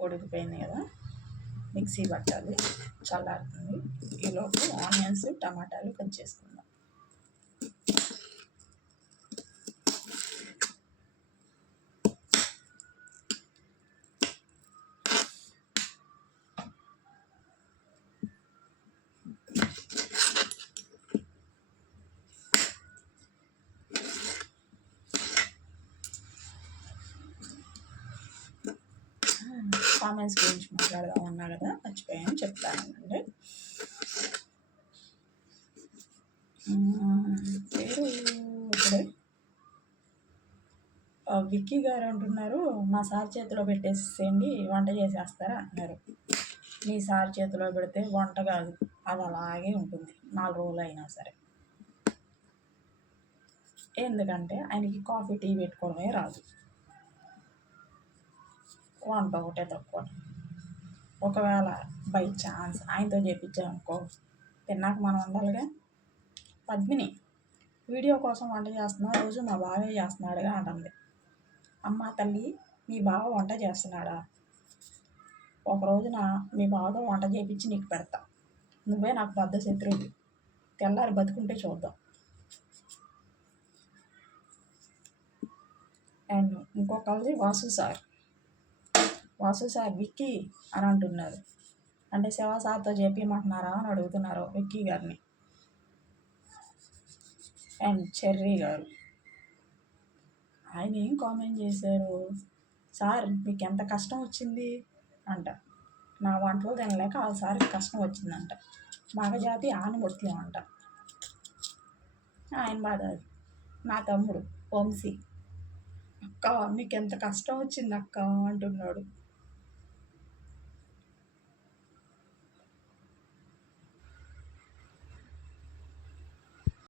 ఉడికిపోయింది కదా, మిక్సీ పట్టాలి, చల్లారుతుంది. ఈలోపు ఆనియన్స్ టమాటాలు కట్ చేసుకుందాం. కామెంట్స్ గురించి మాట్లాడదాం అన్నా కదా, మర్చిపోయాను, చెప్తానండి. పేరు ఇప్పుడే విక్కీ గారు అంటున్నారు, మా సార్ చేతిలో పెట్టేసేయండి, వంట చేసేస్తారా అన్నారు. మీ సార్ చేతిలో పెడితే వంట కాదు, అది అలాగే ఉంటుంది 4 రోజులు అయినా సరే. ఎందుకంటే ఆయనకి కాఫీ టీ పెట్టుకోవడమే రాదు, వంట ఒకటే తక్కువ. ఒకవేళ బై ఛాన్స్ ఆయనతో చేయించామనుకో, తిన్నాక మనం ఉండాలిగా. పద్మిని వీడియో కోసం వంట చేస్తున్నా, రోజు మా బావే చేస్తున్నాడుగా అంటుంది. అమ్మ తల్లి, మీ బావ వంట చేస్తున్నాడా? ఒక రోజున మీ బావతో వంట చేయించి నీకు పెడతా. నువ్వే నాకు పెద్ద శత్రువు, తెల్లారి బతుకుంటే చూద్దాం. అండ్ ఇంకొకరిది వాసు సార్ విక్కీ అని అంటున్నారు. అంటే శివ సార్తో చేపించమంటున్నారా అని అడుగుతున్నారు విక్కీ గారిని. అండ్ చెర్రీ గారు ఆయన ఏం కామెంట్ చేశారు, సార్ మీకు ఎంత కష్టం వచ్చింది అంట. నా వంటలో తినలేక ఆ సార్కి కష్టం వచ్చిందంట. మగజాతి ఆనమొత్యం అంట. ఆయన బాధ అది. నా తమ్ముడు వంశీ, అక్క మీకు ఎంత కష్టం వచ్చింది అక్క అంటున్నాడు.